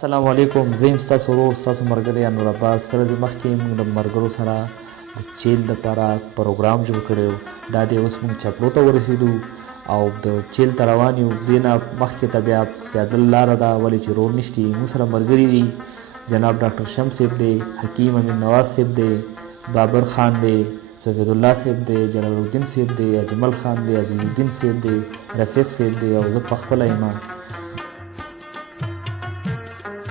السلام علیکم. زه یم ستاسو ورور ستاسو ملګری انور عباس. سره دې مخکې موږ د ملګرو سره د چیل دپاره پروګرام جوړ کړی و. دا دی اوس موږ چپړو ته ورسېدو او د چیل ته روان یو. دې نه مخکې ته بیا پیادل لاره ده ولې چې روډ نشته. موږ سره ملګري دي جناب ډاکټر شمس صاحب دی، حکیم امین نواز صاحب دی، بابر خان دی، سفید الله صاحب دی، جلال الدین صاحب دی، اجمل خان دی، عزیز الدین صاحب دی، رفیق صاحب دی او زه پخپله یم.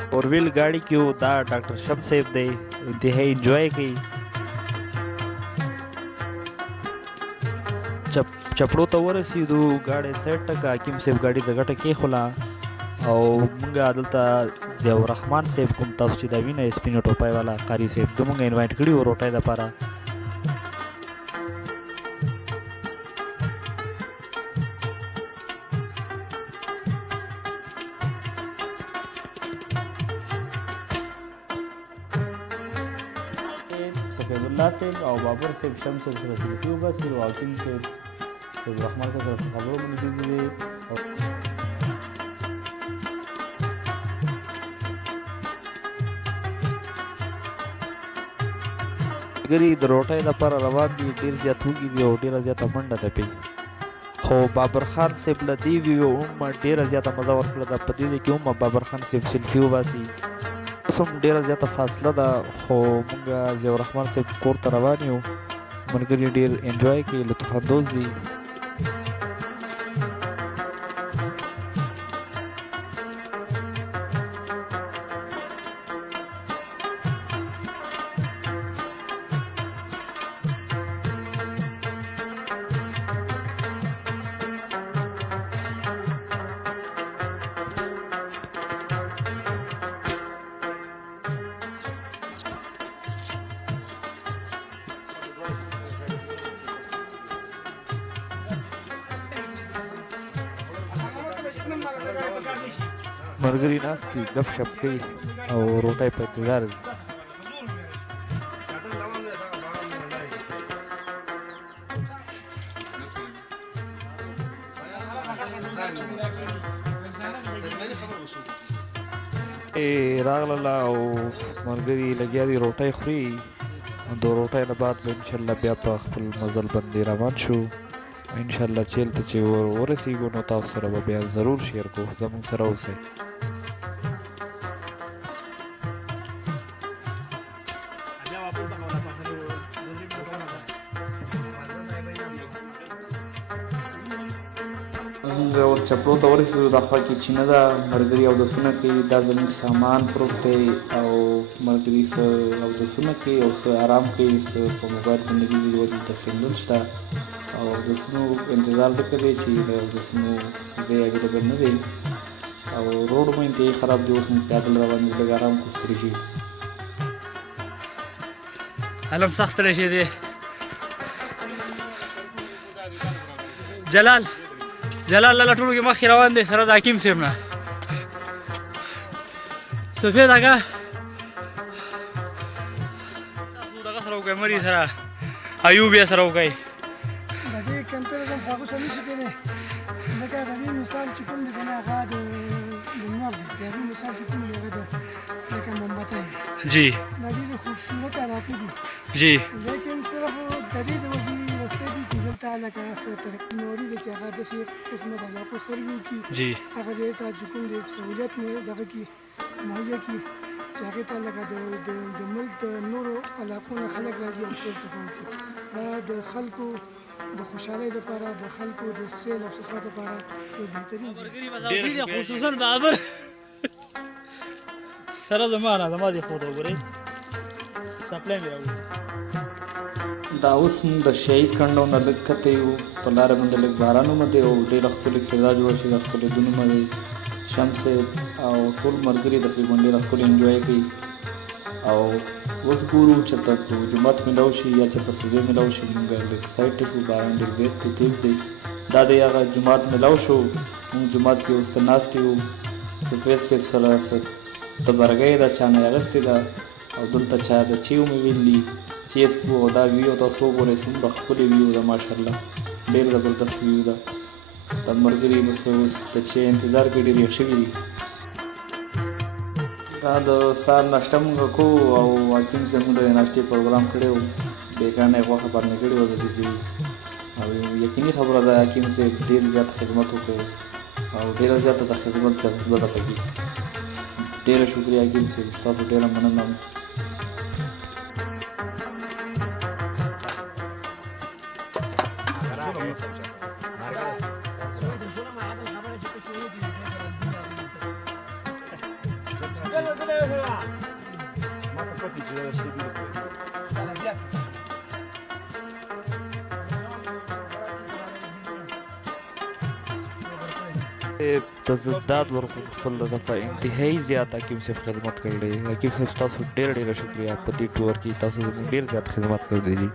فور ویل ګاډي کې و. دا ډاکټر شمس صاحب دی، انتهایی انجوای کوي. چپړو ته ورسېدو، ګاډی سیټ ټکه، حکیم صاحب ګاډي د ګټه کېښوله او موږ دلته ضیاء الرحمن صاحب کوم تاسو چې دا وینئ سپینې ټوپۍ والا قاري صاحب ده موږ انوایټ کړي وو روټۍ دپاره. سفید الله صاحب او بابر صاحب شمس صاحب سره سلفي وباسي او حکیم صاحب ضیاء الرحمن صاحب سره خبرو باندې دي. ملګري د روټۍ دپاره روان دي، ډېر زیات وږي دي او ډېره زیاته منډه ده پې. خو بابر خان صاحب له دې ویو هم ډېره زیاته مزه ورکړه ده. په دې کې هم بابر خان صاحب سلفي وباسي. اوس هم ډېره زیاته فاصله ده خو موږ ضیاء الرحمن صاحب کور ته روان یو. ملګري ډېر انجوای کوي، لطف اندوز دي. ملګري ناست دي ګپ شپ کوي او روټۍ په انتظار دي. راغله او ملګري لګیا دي روټۍ خوري. د روټۍ نه بعد به انشاءالله بیا په خپل مزل باندې روان شو. انشاءالله چیل ته چې ورسېږو نو تاسو سره به بیا ضرور شیر کوو. زموږ سره اوسئ. موږ ور چپړو ته ورسېدو. دا خوا کې چینه ده، ملګري اودسونه کوي. دا زموږ سامان پروت دی او ملګري څه اودسونه کوي او څه ارام کوي، څه په موبایل باندې ګوري. دلته سنګل شته او اودسونو انتظار ځکه دی چې د اودسونو ځای اویلیبل نه دی او روډ مو انتهایي خراب دی. اوس موږ پیادل روان یو، لږ ارام کوو، ستړي شي. علم سخت ستړی شوی دی. جلال لاله ټولو کې مخکې روان دی سره د حکیم صاحب نه. سفید اکا دغه سره وکړئ، مري سره ایوب یې سره وکړئ. د دې کمپیریزن خو هغه سره نشي کېدی ځکه د دې مثال چې کوم دی که نه هغه د نور دی. د هغې مثال چې کوم دی هغه د لکه مومبتی دی. جی دا ډېرې خوبصورت علاقې دي جی لیکن صرف د دې د وجې رسته دي چې دلته لکه څه ترقي نوري ده چې هغه داسې قسمه د علاقو سروي وکړي. جی هغه ځای ته چې کوم دی سهولیت دغه کړي مهیا کړي چې هغې ته لکه د ملک د نورو علاقو نه خلک راځي او سیر صفا وکړي. دا د خلکو د خوشحالۍ دپاره، د خلکو د سیل او صفا دپاره یو بهترین ځای دی. خصوصا بابر سره زما دې خو ته وګورئ سپلی مې راوړي. دا اوس موږ د شهید کنډو نه لږ کته یو. په لاره باندې لږ باران هم دی او ډېره ښکلې فضا جوړه شوې ده، ښکلې دنونه دی. شمس صاحب او ټول ملګري تقریبا ډېره ښکلې انجوای کوي او اوس ګورو چېرته جومات میلاو شي یا چېرته څه ځای میلاو شي. موږ لږ سایډ ته شو، باران ډېر زیات دی، تیز دی. دا دی هغه جومات میلاو شو. موږ جومات کې اوس ته ناست یو. سفید صاحب سره تبرګۍ ده چا نه اخیستې ده او دلته چا د چیو مې ویلي چیز کو او دا ویو تاسو وګورئ څومره ښکلې ویو ده ماشاءالله. ډېر زبردست ویو ده. د ملګري بس اوس د چای انتظار کې ډېر یخ شوي دي. دا د سهار ناشته مونږ کوو او حکیم صاحب مونږ د ناشتې پروګرام کړی و بیګانه یې غوښه پرنې کړې وه د بزي او یقیني خبره ده حکیم صاحب ډېر زیات خدمت وکړ او ډېره زیاته د خدمت جذبه ده پکې. ډېره شکریه حکیم صاحب، ستاسو ډېره مننه. تزداد ورکو خپل دفعه انتهایی زیات حکیم صاحب خدمت کړی. حکیم صاحب تاسو ډېره شکریه په دې ټور کې تاسو زموږ ډېر زیات خدمت کړی دي.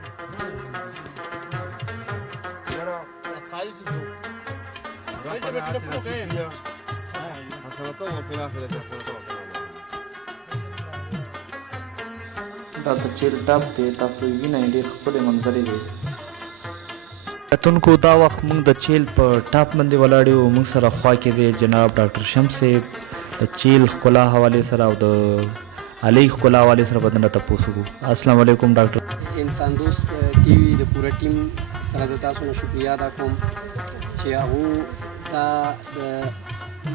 دا د چیل ټاپ دی، تاسو وینئ ډېر ښکلی منظرې دی. کتونکو دا وخت موږ د چیل په ټاپ باندې ولاړ یو. موږ سره خوا کې دی جناب ډاکټر شمس صاحب د چیل ښکلا حوالې سره او د علي ښکلا حوالې سره به دننه تپوس وکړو. السلام علیکم ډاکټر. انسان دوست ټي وي د پوره ټیم سره د تاسو نه شکریه ادا کوم چې هغو ته د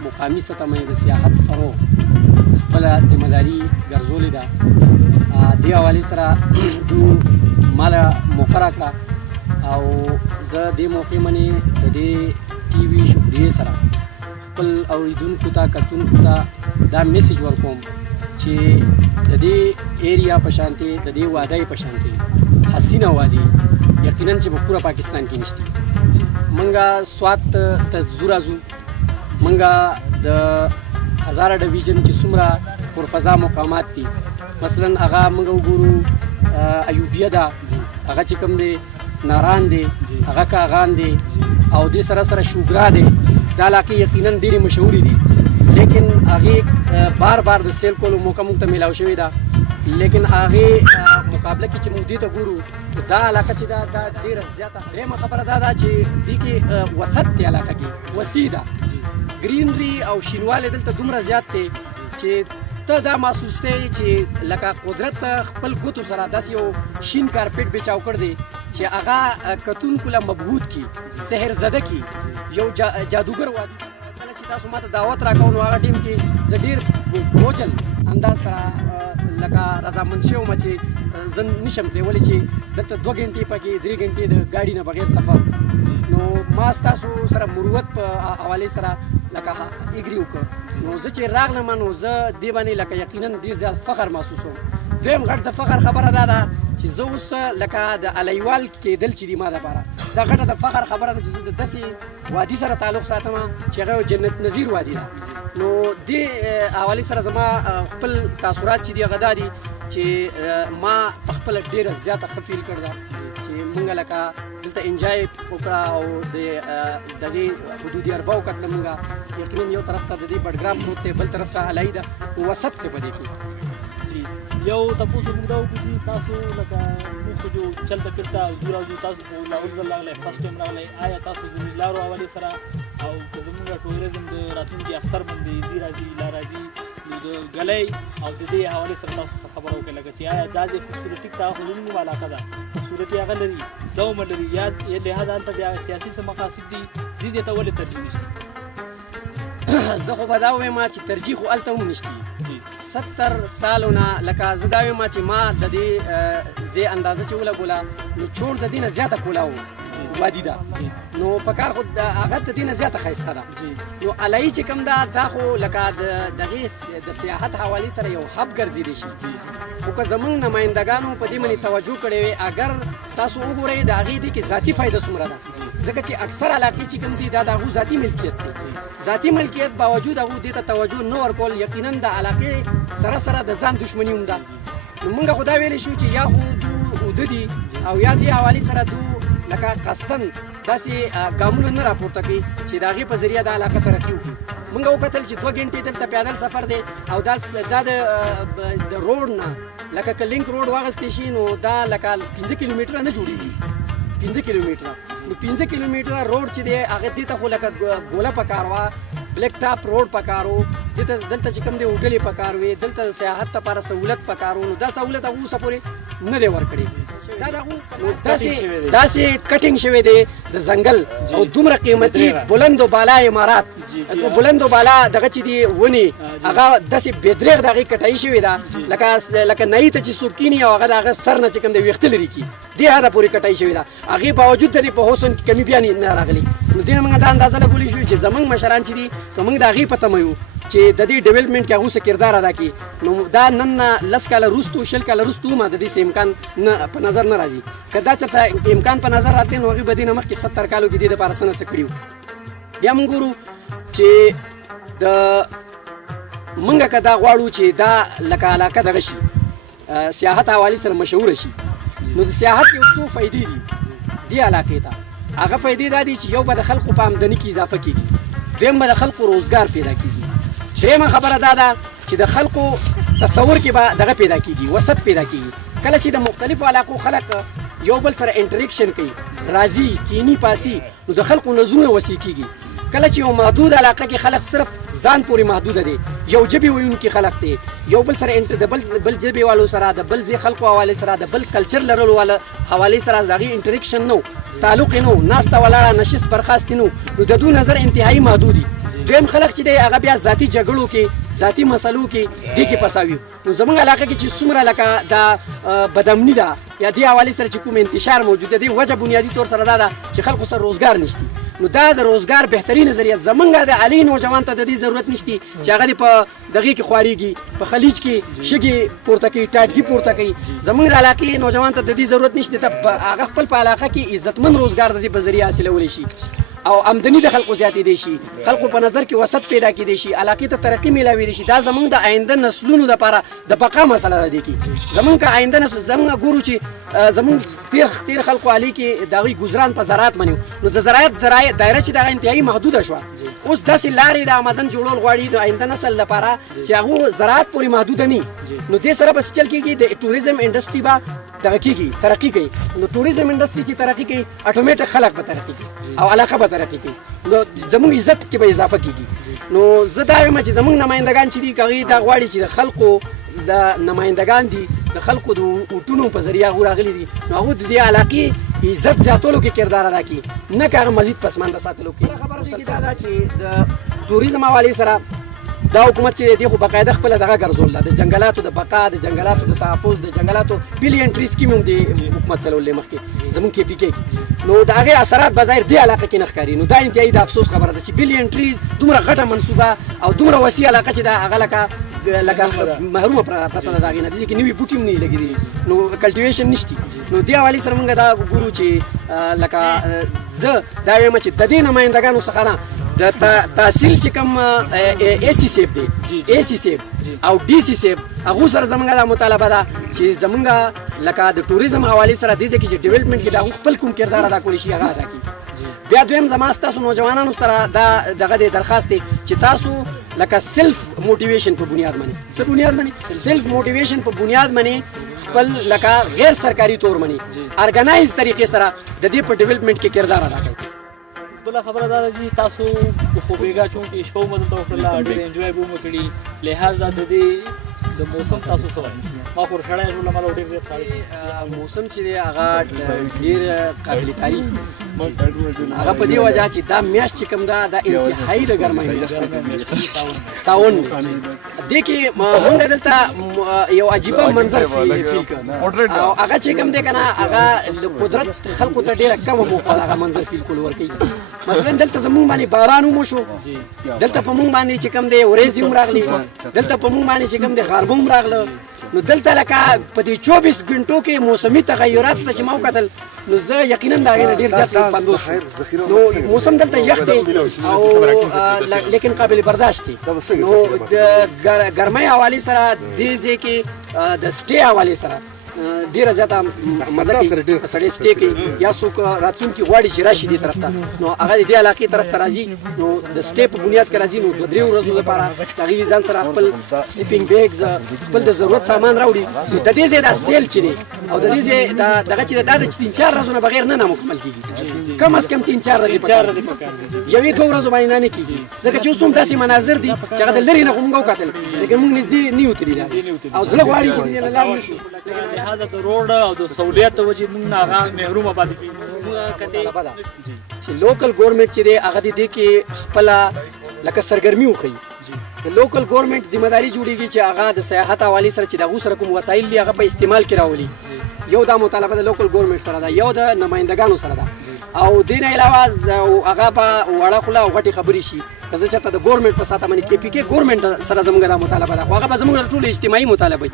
مقامي سطح باندې د سیاحت فروغ خپله ذمهداري ګرځولې ده. دې حوالې سره دوی ماله موقع راکړه او زه دې موقع باندې د دې ټي وي شکریې سره خپل اوریدونکو ته کتونکو ته دا میسیج ورکوم چې د دې ایریا په شانتې د دې وادۍ په شانتې حسینه وادي یقینا چې په پوره پاکستان کې نشته. منګه سوات ته ځو راځو، منګه د هزاره ډویژن چې څومره پرفضا مقامات دي مثلا هغه موږ وګورو ایوبیه ده، هغه چې کوم دی ناران دی، هغه کاغان دی او دې سره سره شوګرا دی. دا علاقې یقینا ډېرې مشهورې دي لیکن هغې بار بار د سیل کولو موقع موږ ته میلاو شوې ده. لیکن هغې مقابله کې چې موږ دې ته ګورو دا علاقه چې ده دا ډېره زیاته. درېیمه خبره دا ده چې دې کې وسط دی، علاقه کې وسیع ده، ګرینري او شینوالی دلته دومره زیات دی چې ته دا محسوس کوې چې لکه قدرت خپل ګوتو سره داسې یو شین کارپیټ بچاو کړ دی چې هغه کتونکو له مبهوت کړي، سحر زده کړي، یو جادوګر وادي. کله چې تاسو ما ته دعوت راکوو نو هغه ټیم کې زه ډېر بوجل انداز سره لکه رضامند شوی وم چې زه نشم تللی، ولې چې دلته 2 غنټې پکې 3 غنټې د ګاډي نه بغیر سفر. نو ما ستاسو سره مروت په حوالې سره لکه اګري وکړ. نو زه چې راغلم نو زه دې باندې لکه یقینا ډېر زیات فخر محسوسوم. دویم غټ د فخر خبره دا ده چې زه اوس لکه د الیوال کېدل چې دي ما دپاره دا غټه د فخر خبره ده چې زه د داسې وادي سره تعلق ساتم چې هغه جنت نظیر وادي ده. نو دې حوالې سره زما خپل تاثرات چې دي هغه دا دي چې ما په خپله ډېره زیاته ښه فیل کړې ده چې مونږ لکه دلته انجای وکړه او د دغې حدودي اربه وکتله. مونږ یقینا یو طرف ته د دې بډګرام پروت دی، بل طرف ته علایي ده، وسط دی په دې کې. یو تاسو موږ دا وکړو چې تاسو لکه موږ خو جو چلته پھرته ځو راځو، تاسو خو لاول ځل راغلی، فرسټ ټایم راغلی. آیا تاسو زموږ لارو حوالې سره او که زموږ ټوریزم د راتلونکي اختر باندې ځي راځي لا راځي نو د ګلۍ او د دې حوالې سره تاسو څه خبره وکړئ لکه چې آیا دا ځای خوبصورتي ته خو زموږ علاقه ده، خوبصورتي هغه لري، دا عمر لري، یا لحاظ هلته د سیاسي څه مقاصد دي دې ځای ته ولې ترجیح نشته؟ زه خو به دا ووایم چې ترجیح خو هلته هم نشته. 70 سالو نه لکه زه دا وایم چې ما د دې ځای اندازه چې ولګوله نو چور د دې نه زیاته کولاو وادي ده، نو په کار خو هغه د دې نه زیاته ښایسته ده. نو علایي چې کوم ده دا خو لکه دغې د سیاحت حوالې سره یو هب ګرځېدی شي. خو که زموږ نمایندګانو په دې باندې توجه کړې وي، اگر تاسو وګورئ د هغې دې کې ذاتي فایده څومره ده، ځکه چې اکثر علاقې چې کوم دي دا د هغو ذاتي ملکیت دی. ذاتي ملکیت باوجود هغو دې ته توجه نه ورکول یقینا د علاقې سره سره د ځان دشمني هم ده. نو موږ خو دا ویلی شو چې یا خو دو اوده دي او یا دې حوالې سره دو لکه قصدن داسې ګامونه نه راپورته کوي چې د هغې په ذریعه د علاقه ترقي وکړي. موږ وکتل چې 2 غنټې دلته پیادل سفر دی او دا د روډ نه لکه که لینک روډ واغستی شي نو دا لکه 15 کیلومتره نه جوړېږي، 15 کیلومتره. نو 15 کیلومتره روډ چې دی هغه دې ته خو لکه ګوله پکار وه بلیک ټاپ روډ پکار و دلته چې کوم دی هوټلې پکار وې دلته سیاحت لپاره سهولت پکار و نو دا سهولت هغه اوسه پورې نه دی ورکړی دا دغه داسې کټینګ شوی دی د ځنګل او دومره قیمتي بلند و بالا عمارات بلند و بالا دغه چې دی ونې هغه داسې بېدرېغ د هغې کټایي شوې ده لکه نایي ته چې څوک کیني او هغه د هغه سر نه چې کوم دی ویښته لرې کړي دې حده پورې کټایي شوې ده هغې باوجود د دې په حسن کې کمی بیا نه راغلی نو دې نه موږ دا اندازه لګولی شو چې زموږ مشران چې دي نو موږ د هغې په تمه یو چې د دې ډیولپمنټ کې هغوی څه کردار ادا کړي نو دا نن نه 10 کاله وروستو 20 کاله وروستو هم د دې څه امکان نه په نظر نه راځي که دا چېرته امکان په نظر راتلی نو هغوی به دې نه مخکې 70 کالو کې دې دپاره څه نه څه کړي وو بیا موږ ګورو چې د موږ که دا غواړو چې دا لکه علاقه دغه شي سیاحت حوالې سره مشهوره شي نو د سیاحت یو څو فایدې دي دې علاقې ته هغه فایدې دا دي چې یو به د خلکو په آمدني کې اضافه کېږي دویم به د خلکو روزګار پیدا کېږي درېیمه خبره دا ده چې د خلکو تصور کې به دغه پیدا کېږي وسط پیدا کېږي کله چې د مختلفو علاقو خلک یو بل سره انټریکشن کوي راځي کینی پاسي نو د خلکو نظرونه وسیع کېږي کله چې یو محدود علاقه کې خلک صرف ځان پورې محدوده دي یو ژبې ویونکي خلک دي یو بل سره د بل ژبې والو سره د بل ځای خلکو حوالې سره د بل کلچر لرلو والا حوالې سره د هغې انټریکشن نه تعلق یې نه ناسته ولاړه نشست برخاست نه نو د دوی نظر انتهایي محدود دي دویم خلک چې دی هغه بیا ذاتي جګړو کې ذاتي مسلو کې دې کې پساوي نو زموږ علاقه کې چې څومره لکه دا بدامني ده یا دې حوالې سره چې کوم انتشار موجود دی وجه بنیادي طور سره دا ده چې خلکو سره روزګار نشتی نو دا د روزګار بهتري نظریه زمونږ د عالی نوجوان ته د دې ضرورت نشتی چې هغه دې په دغې کې خوارېږي په خلیج کې شګې پورته کوي ټاټګي پورته کوي زمونږ د علاقې نوجوان ته د دې ضرورت نشته ته هغه خپل په علاقه کې عزتمند روزګار د دې په ذریعه حاصلولی شي او آمدنی د خلکو زیاتېدی شي خلکو په نظر کې وسط پیدا کېدی شي علاقې ته ترقي میلاویدی شي دا زمونږ د آینده نسلونو دپاره د بقا مسله ده دې کې زمونږ که آینده نسل زمونږ ګورو چې زمونږ تیر خلکو عالي کې د هغوی ګزران په زراعت باندې نو د زراعت دایره چې دغه انتهایي محدوده شوه اوس داسې لارې د آمدن جوړول غواړي د آینده نسل لپاره چې هغو زراعت پورې محدوده نه نو دې سره به څه چل کېږي د ټوریزم انډسټري به دغه کېږي ترقي کوي نو ټوریزم انډسټري چې ترقي کوي اټومیټک خلک به ترقي کوي او علاقه به ترقي کوي نو زموږ عزت کې به اضافه کېږي نو زه دا وایم چې زموږ نمایندګان چې دي که هغوی دا غواړي چې د خلکو د نمایندګان دي د خلکو د اوټونو په ذریعه هغوی راغلي دي نو هغوی د دې علاقې عزت زیاتولو کې کردار ادا کړي نه که هغه مزید پسمانده ساتلو کې خبره دا ده چې د ټوریزم حوالې سره دا حکومت چې دی خو باقاعده خپله دغه ګرځول ده د جنګلاتو د بقا د جنګلاتو د تحفظ د جنګلاتو بلین ټری سکیم هم دی حکومت چلولې مخکې زموږ کې پی کې نو د هغې اثرات بظاهر دې علاقه کې نه ښکاري نو دا انتهایي د افسوس خبره ده چې بلین ټریز دومره غټه منصوبه او دومره وسیع علاقه چې ده هغه لکه محرومه پرته ده د هغې نه دې کې نوي بوټي هم نه لګېدلي نو کلټیویشن نشتي نو دې حوالې سره موږ دا ګورو چې لکه زه دا وایم چې د دې نمایندګانو څخه نه د تحصیل چې کوم اے سی سیف دی اے سی سیف او ډي سي سیف هغو سره زموږ دا مطالبه ده چې زموږ لکه د ټوریزم حوالې سره دې ځای کې چې ډیولپمنټ کې د هغو خپل کوم کردار ادا کولی شي هغه ادا کړي بیا دویم زما ستاسو نوجوانانو سره دا دغه دی درخواست دی چې تاسو لکه سیلف موټیویشن په بنیاد باندې څه بنیاد باندې سیلف موټیویشن په بنیاد باندې خپل لکه غیر سرکاري طور باندې ارګنایز طریقې سره د دې په ډیولپمنټ کې کردار ادا کوي بله خبره دا ده چې تاسو خو بېګا چونکې شپه مو دلته وکړله ډېر انجوای به مو کړي لحاظ دا د دې د موسم تاسو څه وایي ما خو شړی ټوله ماله ډېر زیات ساړه موسم چې دی هغه ډېر قابل تعریف هغه په دې وجه چې دا میاشت چې کوم ده دا انتهایي د ګرمۍ ساون دې کې موږ دلته یو عجیبه منظر فیل کړ او هغه چې کوم دی که نه هغه قدرت خلکو ته ډېره کمه موقع هغه منظر فیل کول ورکوي مثلا دلته زمونږ باندې باران هم وشو دلته په مونږ باندې چې کوم دی ورېځې هم راغلي دلته په مونږ باندې چې کوم دی غربه هم راغله نو دلته لکه په دې 24 غنټو کې موسمي تغیرات ته چې ما وکتل نو زه یقینا د هغې نه ډېر زیات پندوس نو موسم دلته یخ دی او لیکن قابل برداشت دی نو د ګرمۍ حوالې سره دې ځای کې د سټې حوالې سره ډیره زیاته مزه کوي سړی سټې کوي یا څوک راتلونکي غواړي چې راشي دې طرف ته نو هغه دې علاقې طرف ته راځي نو د سټې په بنیاد کې راځي نو 2-3 ورځو لپاره هغې ځان سره خپل سلیپینګ بیګز خپل د ضرورت سامان راوړي نو د دې ځای دا سیل چې دی او د دې ځای دغه چې دا د 3-4 ورځو نه بغیر نه مکمل کېږي کم از کم 3-4 ورځې پکار دي یوې 2 ورځو باندې نه کېږي ځکه چې اوس هم داسې مناظر دي چې هغه د لرې نه خو موږ وکتل لیکن موږ نږدې نه یو تللي او زړه غواړي چې دې نه لاړ نه شو لهذا د روډ او د سہولیت د وجې موږ نه هغه محرومه پاتې کېږو چې لوکل ګورنمنټ چې دی هغه دې کې خپله لکه سرګرمي وښیي د لوکل ګورنمنټ ذمہ داري جوړیږي چې هغه د سیاحت حوالې سره چې د هغو سره کوم وسایل دي هغه په استعمال کې راولي یو دا مطالبه د لوکل ګورنمنټ سره ده یو د نمایندګانو سره ده او دې نه علاوه هغه په وړه خوله او غټې خبرې شي که زه چېرته د ګورنمنټ په ساته باندې KPK ګورنمنټ سره زموږ دا مطالبه ده خو هغه به زموږ ټولو اجتماعي مطالبه وي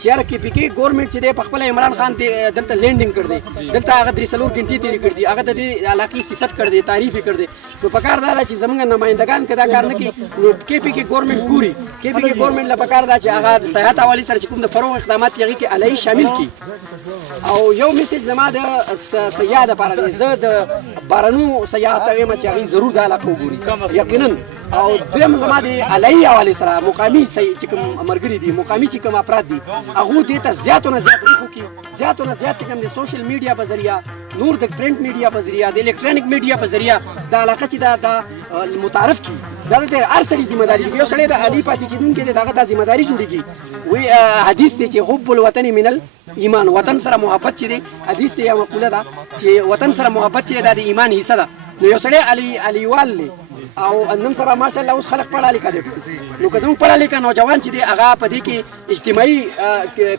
چې یاره KPK ګورنمنټ چې دی په خپله عمران خان دلته لینډینګ کړ دی دلته هغه 3-4 غنټې تېرې کړي دي هغه د دې علاقې صفت کړ دی تعریف یې کړ دی نو پکار دا ده چې زموږ نمایندګان که دا کار نه کوي نو KPK ګورنمنټ ګوري KPK ګورنمنټ له پکار ده چې هغه د سیاحت حوالې سره چې کوم د فروغ اقدامات چې هغې کې علیه شامل کړي او یو میسج زما د سیاح دپاره دی زه د بهرنو سیاح ته وایم چې هغوی ضرور دا علاقه وګوري یقینا او دویم زما د علیه حوالې سره مقامي چې کوم ملګري دي مقامي چې کوم افراد دي هغو دې ته زیاتو نه زیات ریښ وکړي زیاتو نه زیات چې کوم د سوشل میډیا په ذریعه نور د پرنټ میډیا په ذریعه د الکترونیک میډیا په ذریعه دا علاقه چې دا متعارف کړي دا د هر سړي ذمہ داري یو سړی د علي پاتې کېدونکی دی د هغه دا ذمہ داري جوړېږي وی حدیث دی چې حب الوطن من الایمان وطن سره محبت چې دی حدیث دی یا مقوله ده چې وطن سره محبت چې دا د ایمان حصه ده نو یو سړی علیوال دی او نن سره ماشاءالله اوس خلک پړه لیکه دي نو که زموږ پړه لیکه نوجوان چې دی هغه په دې کې اجتماعي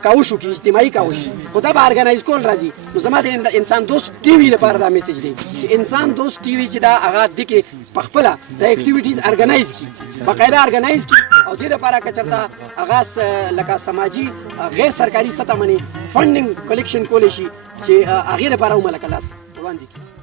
کاوش وکړي اجتماعي کاوش خو دا به ارګنایز کول راځي نو زما د انسان دوست ټي وي لپاره دا میسج دی چې انسان دوست ټي وي چې دا هغه دې کې په خپله د اکټیویټیز ارګنایز کړي باقاعده ارګنایز کړي او دې لپاره که چېرته هغه لکه سماجي غیر سرکاري سطح باندې فنډینګ کلیکشن کولی شي چې هغې لپاره هم لکه لاس وړاندې کړي